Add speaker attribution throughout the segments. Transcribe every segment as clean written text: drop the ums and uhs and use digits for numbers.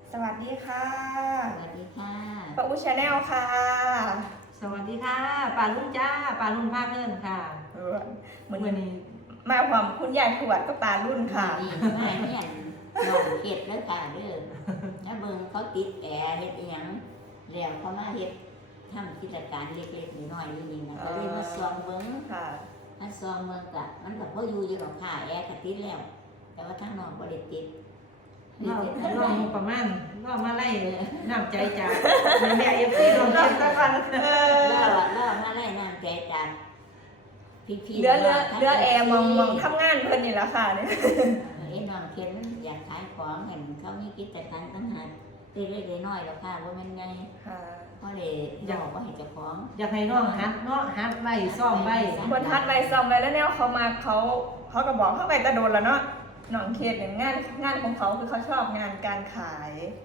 Speaker 1: สวัสดีค่ะ
Speaker 2: สวัสดีค่ะ
Speaker 1: ป้าอูชาแนลค่ะ
Speaker 3: สวัสดีค่ะป่าลุงจ้าป่าลุงภาคเงินค่ะ
Speaker 1: เหมือน
Speaker 3: วันนี้
Speaker 1: มาความคุณยายขวดก็ปลารุ่นค่ะ
Speaker 2: ดีมากเนี่ยน้องเฮ็ดแล้วค่ะเด้อแล้วเบิ่งเขาติดแอร์เฮ็ดอีหยังแล้วเขามาเฮ็ดทำกิจการเล็กๆน้อยๆนี่นะก็เลยมาส่องเบิ่ง
Speaker 1: ค่ะ
Speaker 2: มาส่องเบิ่งกะมันก็บ่อยู่หรอกค่ะแอร์ก็ติดแล้ว แต่ว่าทางน้องบ่ได้ติด
Speaker 3: ลองประมาณลองมาไล่น้ำใจจากแม่เอฟซีลองเก็บสักวัน
Speaker 2: ล่อมาไล่น้ำใจจากพี่ๆ
Speaker 1: เรือแอร์มองทำงานเพิ่นนี่แหละค่ะเนี่ย
Speaker 2: เอ็นน้องเขียนอยากขายของเห็นเขามีกิจการตั้งหากเล็กๆน้อยๆหรอกค่ะว่ามันไง
Speaker 1: ค่ะ
Speaker 2: เพราะเลยอยากว่าให้เจ้าของ
Speaker 3: อยากให้น้องฮัดเนาะฮัดไว้ซ่อมไว้
Speaker 1: คนทัดไว้ซ่อมไว้แล้วเนี่ยเขามาเขาก็บอกเขาไปกระโดดแล้วเนาะหนองเขตอย่างงานของเขาคือเขาชอบงานการขาย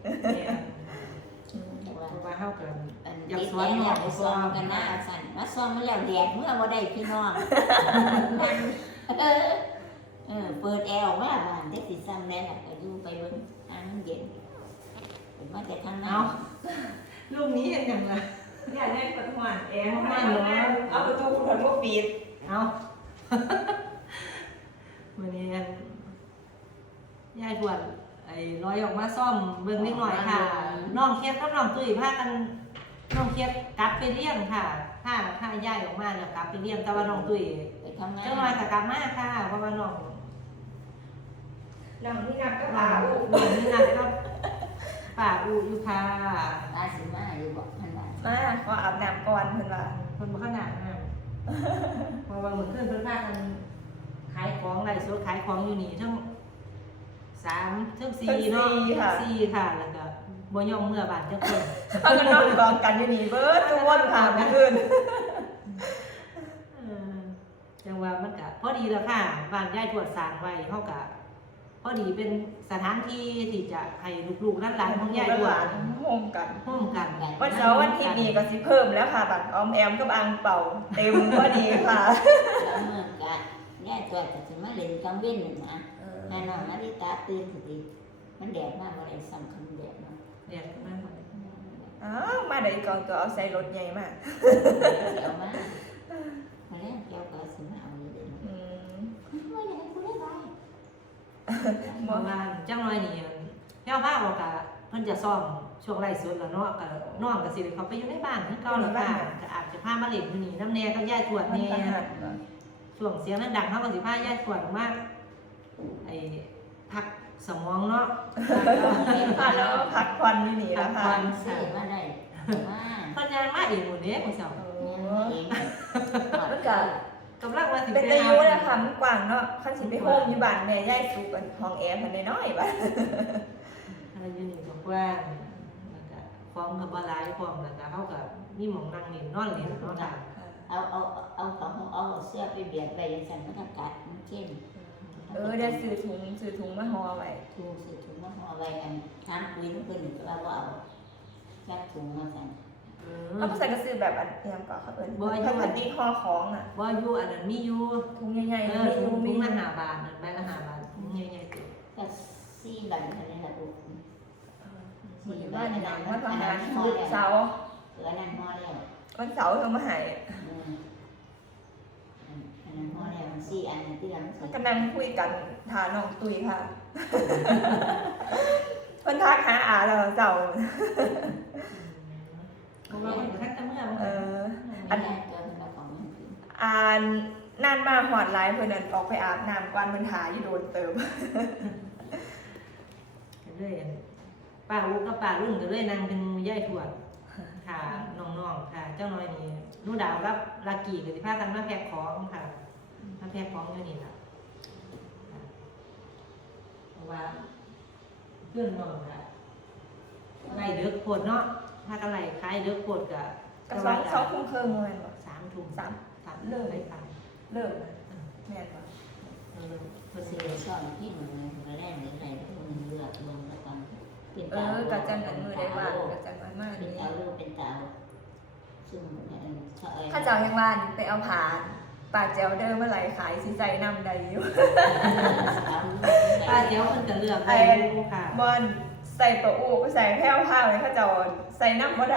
Speaker 2: แต่ว่า
Speaker 3: เพราะว่าเฮากัน
Speaker 2: อยากสอนน้องซ้อมกันนะสั่นมาซ้อมมาแล้วแดดเมื่อว่าได้พี่น้องเปิดแอร์ว่าบ้านได้สิซ้ำแล้วก็อยู่ไปเบิ่งทางมันเย็นเป็นว่าแต่ทางนั้น
Speaker 3: ลูกนี้เห็นอย่างไร
Speaker 1: อยากได้เปิดหวานแอร์
Speaker 3: มันเหรอ
Speaker 1: เอาประตูเปิดว่าปิด
Speaker 3: เอาวันนี้ยายปวดไอ้ร้อยออกมาซ่อมเบิ่งนิดหน่อยค่ะน้องเคียบกับน้องตุ้ยพากันน้องเคียบกลับไปเรียนค่ะถ้ายายออกมาเนี่ยกลับไปเรียนแต่ว่าน้องตุ้ย
Speaker 2: ไปทำงาน
Speaker 3: เจ้าน้อยก็กลับมาค่ะเพราะว่าน้อง
Speaker 1: หลังนี่นักก็
Speaker 3: ป่า
Speaker 1: ป่า
Speaker 3: อู
Speaker 1: อู
Speaker 3: น้องนี่นะก็ป่าอูอยู่ค่ะ
Speaker 2: ตาสิมาอยู่บอกมันว่า
Speaker 1: มาขออาบน้ำก่อนเพิ่นว่า
Speaker 3: คนบ่ขนาดนั้นเพราะว่าเหมือนเพื่อนเพิ่นพากันขายของไร่สดขายของอยู่นี่ทั้ง3ทั้ง4เนาะทั้ง4ค่ะแล้วก็บ่ยอมเมื่อบาดจังคน
Speaker 1: เขาก็นอนกองกันอยู่นี่เบิดทุกวันค่ะเมื่อคืน
Speaker 3: จังว่ามันก็พอดีแล้วค่ะบ้านยายทวดสร้างไว้เฮาก็พอดีเป็นสถานที่ที่จะให้ลูกๆหลานๆของยายทวด
Speaker 1: โฮมกัน
Speaker 3: ร่วมกัน
Speaker 1: วันเสาร์วันอาที่นี้ก็สิเพิ่มแล้วค่ะบัตรออมแอมกับอังเป่าเต็มพอดีค่ะ
Speaker 2: แล้วเมื่อกะแย่ตัวจะถึงมาเล่นกลางเว้นนะแน่นอนนาฬิตาตื่นถึงมันแดดมากอะไรสำคัญแดดมาก
Speaker 3: เรียนมาก
Speaker 1: อ้าวมาได้ก่อนก็เอาใส่รถใหญ่มา
Speaker 2: เดี๋ยวมาแรกแก้วก็สิมาเอาอยู่เด่น
Speaker 1: อืม
Speaker 2: ไม่อยากให้คุณได้ไป
Speaker 3: เพราะว่าจังน้อยนี่แนวภาพบอกกะเพิ่นจะซ่อมช่วงไร่สดแล้วเนาะก็น้องก็สิเขาไปอยู่ในบ้านคือเก่าแล้วค่ะก็อาจจะพามาเล่นอยู่นี่น้ำแน่กับยายทวด
Speaker 1: มัน
Speaker 3: แน่
Speaker 1: ก็หัด
Speaker 3: ช่วงเสียงดังๆเขาก็สิพายายทวดมาไอ้พักสมองเนาะ
Speaker 1: ค่ะแล้วก็พักควันอยู่นี่แล้วค่ะ
Speaker 2: สิมาได้มา
Speaker 3: เพิ่นยังมาเองหมดเด้มื้อเช้า
Speaker 2: เนี่ยเอง
Speaker 1: มันก็
Speaker 3: กำลังว่าสิ
Speaker 1: เป็นอายุแล้วค่ะมันกว้างเนาะคันสิไปโฮมอยู่บ้านแม่ยายสุกันห้องแอร์เพิ่นน้อยๆบัด
Speaker 3: อะไรอยู่นี่ก็กว้างแล้วก็ของก็บ่หลายพร้อมแล้วก็เฮาก็มีหม่องนั่งเล่นนอนเล่นเนาะค่ะ
Speaker 2: เอาเสื้อไปเบียดไปยังสั่นมันอากาศมันเข้ม
Speaker 1: เดี๋ยวซื้อถุงมาห่อไว้
Speaker 2: ถูกสิถุงมาห่อไว้กันทานคุยทุกคนก็ว่าเอาจัดถุงมาสั่น
Speaker 1: เขาบ่ใส่ก็ซื้อแบบอันเอียงก็เขาเอิ้นพลาสติกห่อของอ่ะ
Speaker 3: บ่อยู่อันนั้นมีอยู่
Speaker 1: ถุงใหญ่ๆ
Speaker 3: ถุง
Speaker 1: มี
Speaker 3: ละ5 บาทนั่นใบละ5 บาทถุงใหญ่ๆติ
Speaker 2: ก็ซี่ใบเท่านั้นแหละลูก
Speaker 1: มันอยู่บ้านหนังว่าทำงานทุกเสาร์
Speaker 2: เหลือนั่นห่อแล้ว
Speaker 1: วันเสาร์เขามาใหาย
Speaker 2: อันนั้นห่อแล้วมันซี่อันนั้นที่หลังสิ
Speaker 1: ก็นั่งคุยกันทาน้องตุยค่ะ เพิ่นทักหาอาเราเจ้า
Speaker 3: เพราะว่ามันก็ทักแต่เมื่อ
Speaker 2: อันนี้เจอเป็นของมันคือ
Speaker 1: อ่านนานมาหอดหลายเพิ่นนั่นออกไปอาบน้ำก่อนเพิ่นหาอยู่โดนเติม
Speaker 3: ก็เลยป้าอูกับป้ารุ่นก็เลยนั่งเป็นหมู่ยายทวดค่ะน้องๆค่ะ เจ้าน้อยนี่หนูดาวรับลากีก็สิพากันมาแพ็คของค่ะมาแพ็คของอยู่นี่ล่ะเพราะว่าเพื่อนน้องค่ะไล่เลิกโพดเนาะถ้ากันไล่ขายเลิกโพดก็
Speaker 1: กระสองเขาคุ้มเครื่องเงินบ่
Speaker 3: 3 ถุง
Speaker 1: สาม
Speaker 3: เลิกได้ตาม
Speaker 1: เลิกนะแม่นบ่
Speaker 3: เพิ่น
Speaker 2: เสี
Speaker 3: สิ
Speaker 2: ยสอนที่หนูเลยมาแรกหรืออะไรมันเลือกลงแล้วกันเป็น
Speaker 1: กะจังนั้นมือได้ว่างกะจังนั้นมาก
Speaker 2: เป็น
Speaker 1: นี่
Speaker 2: เตาลูกเป็นเตาซึ่ง
Speaker 1: ข้าเจ้ายังว่าไปเอาผ่านป่าเจลเดอร์เมื่อไหร่ขายสิใจนำใดอยู่
Speaker 3: ป้าเดี๋ยวเพิ่นก็เลือกได้อยู่ค่ะ
Speaker 1: บอนใส่ปะอูก็ใส่แพ้วผ้าเลยเขาจะใส่น้ำบ่ได้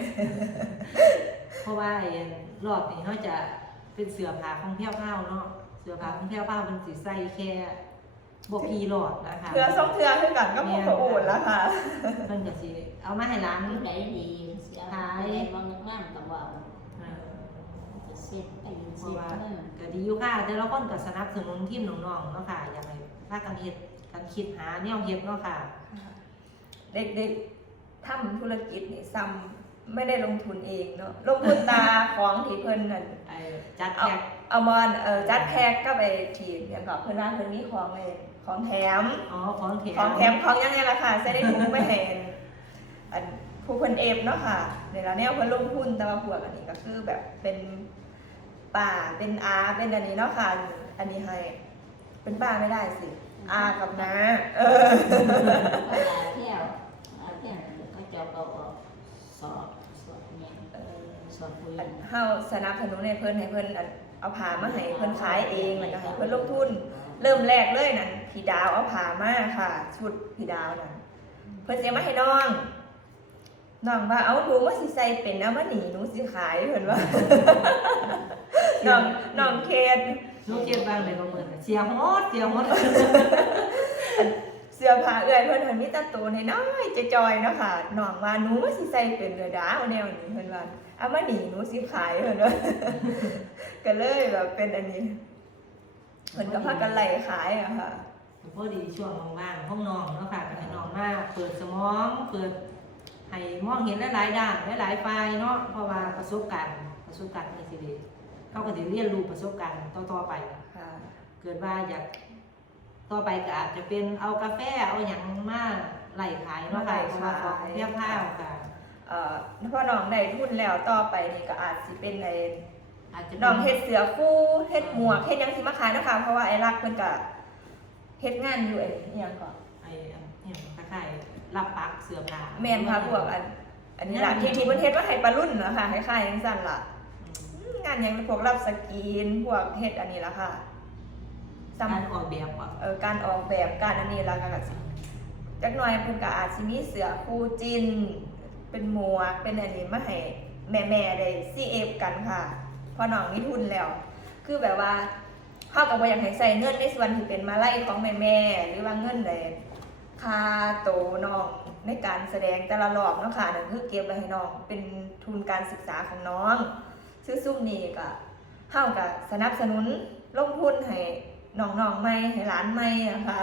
Speaker 3: เพราะว่าไอ้รอบนี้เขาจะเป็นเสื้อผ้าของแพ้วเผาเนาะเสื้อผ้าของแพ้วเผามันสิใส่แค่บ่กี่รอบนะคะ
Speaker 1: เทือส่งเทือคือกันก็พวกปะอูแล้วค่ะ
Speaker 3: เพิ่นก็สิเอามาให้ร้าน
Speaker 2: ผู้ใดดีเสียหายบางงามกับว่าจะเสร็จไปยิน
Speaker 3: เพ
Speaker 2: เสี
Speaker 3: ราะ
Speaker 2: ย
Speaker 3: ว่า
Speaker 2: เงิน
Speaker 3: ก็ดีอยู่ค่ะแต่ละคนก็สนับสนุนทีมน้องๆเนาะค่ะอยากให้พากันเฮ็ดกันคิดหาแนวเฮ็ดเนาะค่ะ
Speaker 1: เด็กๆทำธุรกิจนี่ซ้ำไม่ได้ลงทุนเองเนาะลงทุนตาของที่เพิ่นนั่น
Speaker 3: ไอ้จัด
Speaker 1: เอา
Speaker 3: แพ็ค
Speaker 1: เอามอนจัดแพ็กกับไอ้ทีมอย่างกับเพิ่นว่าเพิ่นมีของไอ้ของแถม
Speaker 3: อ๋อของแถ
Speaker 1: ของ
Speaker 3: ม
Speaker 1: แถมของยังไงล่ะค่ะใส่ได้ถุงไปให้อันผู้เพิ่นเอฟเนาะค่ะในละแนวเพิ่นลงทุนแต่ว่าพวกอันนี้ก็คือแบบเป็นป่าเป็นอาเป็นอันนี้เนาะค่ะอันนี้ให้เป็นป้าไม่ได้สิอากับน้า
Speaker 2: ก็ลาเที่ยวก็จะเอาสอบเนี่ยสอบคุย
Speaker 1: เฮาสนับสนุนให้เพิ่นอันเอาผ้ามาให้เพิ่นขายเองแล้วก็ให้เพิ่นลงทุนเริ่มแรกเลยนั่นพี่ดาวเอาผ้ามาค่ะ ชุดพี่ดาวนั่นเพิ่นสิมาให้น้องว่าเอาหนูว่าสิใส่เป็นเอามาหนีหนูสิขายเพิ่นว่า น้องเคน
Speaker 3: ลูกเก็บบ้างเลยก็เหมือนเสียหมด
Speaker 1: เสื้อผ้าเอื้อยเพิ่นหันมีแต่ตัวน้อยๆจอยๆเนาะค่ะน้องว่าหนูว่าสิใส่เป็นเด้อดาวแนวนี้เพิ่นว่าเอามาหนีหนูสิขายเพิ่นว่า ก็เลยแบบเป็นอันนี้เพิ่นก็พากันไล่ขายอะค่ะ
Speaker 3: พอดีช่วงว่างๆห้องน้องเนาะค่ะก็ให้น้องมาเปิดสมองเปิดให้มองเห็นหลายๆด้านหลายๆฝ่ายเนาะเพราะว่าประสบการณ์นี่สิเด้เขาก็สิเรียนรู้ประสบการณ์ต่อๆไป
Speaker 1: ค่ะ
Speaker 3: เกิดว่าอยากต่อไปก็อาจจะเป็นเอากาแฟเอาหยังมาไล่ขายเนาะค่ะเพราะว่าของเรียบผ้าค่ะ
Speaker 1: พอน้องได้ทุนแล้วต่อไปนี่ก็อาจสิเป็นไอ้
Speaker 3: อาจจะ
Speaker 1: น้องเฮ็ดเสื้อคู่เฮ็ดหมวกเฮ็ดหยังสิมาขายเนาะค่ะเพราะว่าไอ้รักเพิ่นก็เฮ็ดงานอยู่ไอ้อิหยังก่อน
Speaker 3: ไอ้เนี่ยคล้ายๆรับปักเสื้อผ้า
Speaker 1: แม่นค่ะพวกอันนี้ล่ะที่เพิ่นเฮ็ดว่าให้ปลารุ่นเนาะค่ะคล้ายๆจังซั่นล่ะงานหยังพวกรับสกรีนพวกเฮ็ดอันนี้ล่ะค่ะ
Speaker 3: การออกแบบอ่ะ
Speaker 1: การออกแบบการอันนี้ล่ะก็สิจักหน่อยเพิ่นก็อาจสิมีเสื้อคู่จินเป็นหมวกเป็นอันนี้มาให้แม่ๆได้ CF กันค่ะพอน้องมีทุนแล้ว คือแบบว่าเฮาก็บ่อยากให้ใส่เงินในส่วนที่เป็นมาลัยของแม่ๆหรือว่าเงินได้ค่าโตน้องในการแสดงแต่ละรอบเนาะค่ะนั่นคือเก็บไว้ให้น้องเป็นทุนการศึกษาของน้องซึ่งซุ่มนี้ก็เฮาก็สนับสนุนลงทุนให้น้องๆใหม่ให้หลานใหม่อะค่ะ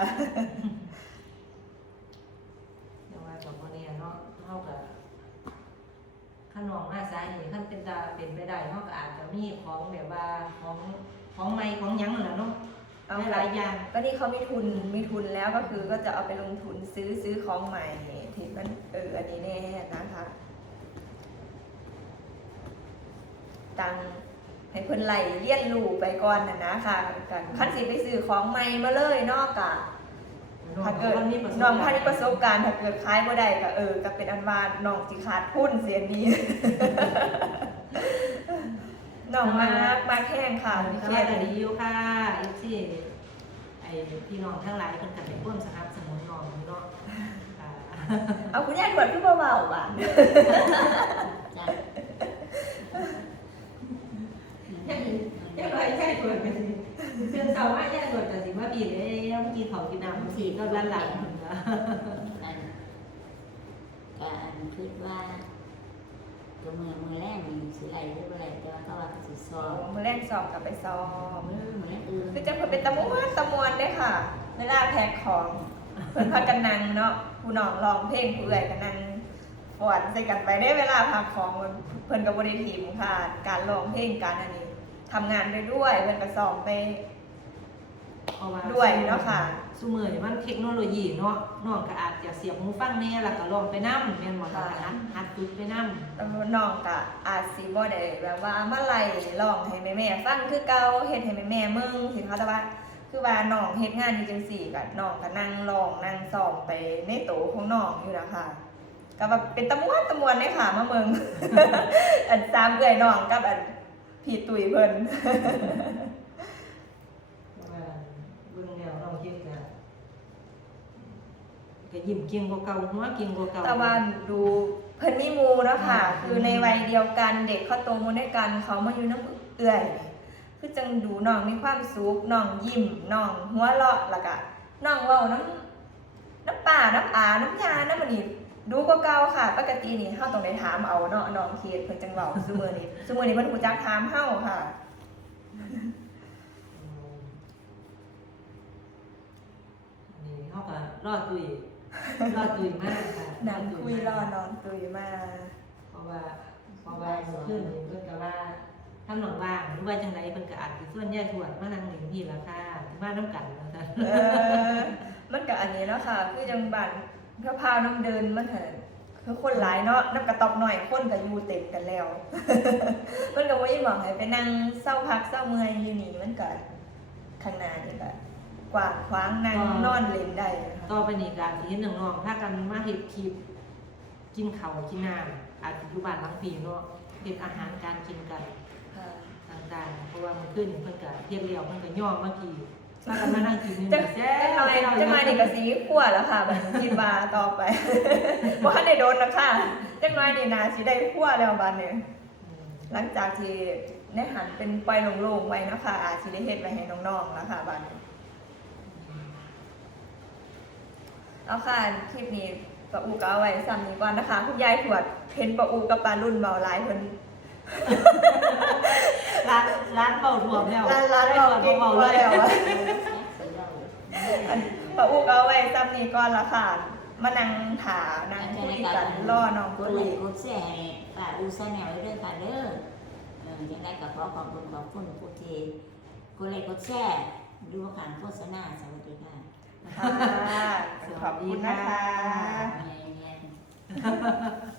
Speaker 3: แต่ว่ากับวันนี้เนาะเขากับขนมมาสายนี่ขั้นเป็นตาเป็นไปได้เขาก็อาจจะมีของแบบว่าของไม้ของหยังนั่นแหละเนาะ
Speaker 1: เอา
Speaker 3: หลายอย่าง
Speaker 1: ก็นี่เขามีทุนแล้วก็คือก็จะเอาไปลงทุนซื้อของใหม่ที่มันอันนี้แน่นะคะตังให้เพิ่นไล่เลี้ยนลูกไปก่อนนะค่ะกันคันสิไปซื้อของใหม่มาเลยนอกกะถ้าเกิดน้องพานิประสบการณ์ถ้าเกิดขายบ่ได้ก็ก็เป็นอันว่าน้องสิขาดทุนเสียดี น้องมาแข่งค่ะ
Speaker 3: มี
Speaker 1: มี
Speaker 3: แค่
Speaker 1: แค่
Speaker 3: แต่
Speaker 1: นี้
Speaker 3: ดีอยู่ค่ะไอ้ที่ไอ้พี่น้องทั้งหลายคนกันเป็นร่วมสนับสนุนน้องอยู่เนาะค่ะ
Speaker 1: เอาคุณยายตรวจคือเบาๆบ้าง
Speaker 2: จ้ะ
Speaker 3: ยังไรใช่ตรวจกันสิเดือนเสาร์ว่าแย่ตรวจกันสิว่าปีเลยต้องกินของกินน้ำสีก็หลานๆนะ
Speaker 2: การคิดว่าตัวมือแรกมีสิไรหรืออะไรแต่ว่าเขาว่าสิสอบ
Speaker 1: มือแรกสอบกลับไปสอบ
Speaker 2: มืออื่น
Speaker 1: คือจะเป็นตะมวนเด้ค่ะ เวลาแพ็คของเพิ่นพากันนั่งเนาะผู้น้องร้องเพลงผู้เอื่อยกันนั่งฟอนใส่กันไปได้เวลาพักของเพิ่นกับบริทีมค่ะ การร้องเพลงการอันนี้ทำงานไปด้วยเพิ่นก็สอบไปด้วยเนาะค่ะ
Speaker 3: สมือนี่มันเทคโนโลยีเนาะน้องก็อาจจะเสียบหูฟังแน่แล้วก็ลองไปนำแม่นบ่ล่ะหัดฝึกไปนำ
Speaker 1: น้องก็อาจสิบ่ได้แบบว่ามาไล่ร้องให้แม่ๆฟังคือเก่าเฮ็ดให้แม่ๆมึงสิเขาแต่ว่าคือว่าน้องเฮ็ดงานอยู่จังซี่ก็น้องก็นั่งร้องนั่งซ้อมไปในโตของน้องอยู่นะคะก็แบบเป็นตะมวนเด้ค่ะมาเมือง อันตามเอื้อยน้องกับอันพี่ตุ้ยเพิ่น
Speaker 3: ว่าเบิ่งแนวน้องคิดนะก็ยิ้มเก่งกว่าเก่าหัวเก่งกว่าเก่า
Speaker 1: ตะวันดูเพิ่นมีหมูเนาะค่ะ คือในวัยเดียวกันเด็กเขาโตมาด้วยกันเขามาอยู่น้ำเอื่อยคือจังดูน้องมีความสุขน้องยิ้มน้องหัวเราะแล้วก็น้องเว้าน้ำป่าน้ำอาน้ำยาน้ำมันนี่ดูกว่าเก่าค่ะ ปกตินี่เฮาต้องได้ถามเอาเนาะน้องเคสเพิ่นจังเว้าซุมื้อนี้เพิ่นรู้จักถามเฮาค่ะ
Speaker 3: นี่เขาก็รอดตุยมากค่ะ
Speaker 1: นั่งคุยรอนอนตุยมา
Speaker 3: เพราะว่าขึ้นเพิ่นก็ว่าทำหนองว่างหรือว่าจังไดเพิ่นก็อาจสิส่วนยายทวดมานั่งหนิงพี่ละค่ะมาน้ำกันแล้วค่ะ
Speaker 1: มันก็อันนี้เนาะค่ะ คือจังบ้านเพื่อพาน้ำเดินมันเถอะคือคนหลายเนาะน้ำกระตอบหน่อยคนก็อยู่เต็มกันแล้ว มันก็บ่ได้หวังให้ไปนั่งเศร้าพักเศร้าเมื่อยอยู่นี่มันก็ข้างหน้านี่ก็กว้างขวางนั่งนอนเล่นได้นะคะ
Speaker 3: ต่อไปนี้ก็สิเห็นน้องๆพากันมาเฮ็ดคลิปกินข้าวกินน้ำอาจจะอยู่บ้านหลังปีเนาะเฮ็ดอาหารการกินกัน
Speaker 1: ค่ะ
Speaker 3: ต่างๆเพราะว่ามันขึ้นเพิ่นก็เฮ็ดแล้วเพิ่นก็ย่อมากี่พากันมานั่งกินนี่
Speaker 1: จะ
Speaker 3: แซ่
Speaker 1: จะมานี่ก็สิมีครัวแล้วค่ะบัดนี้คิดว่าต่อไป บ่ทันได้โดนนะค่ะจังน้อยนี่น่าสิได้ครัวแล้วบัดนี้ หลังจากที่ได้หันเป็นปล่อยโล่งๆไว้เนาะค่ะอาจสิได้เฮ็ดไว้ให้น้องๆแล้วค่ะบัดนี้เอาค่ะคลิปนี้ป้าอูก็เอาไว้ซ้ำนี้ก่อนนะคะคุณยายถวดเห็นป้าอูกับป้ารุ่นเบาหลายเพิ่น
Speaker 3: ร้านเบาถ่วมแล้ว
Speaker 1: ร้านเบาเก่งกว่าแล้วอะป้าอูก็เอาไว้ซ้ำนี้ก่อนละค่ะมานั่งถานั่งคุยกันรอน้อง
Speaker 2: ก
Speaker 1: คุ
Speaker 2: ดไล
Speaker 1: ย
Speaker 2: ค์กดแชร์ให้ป้าอูซะแนวเด้อค่ะเด้อยังไงก็ขอขอบคุณผู้ที่กดไลค์กดแชร์ดูผ่านโฆษณาสวัสดีค่ะ
Speaker 1: ค่ะขอบคุณนะคะ
Speaker 2: เงียบ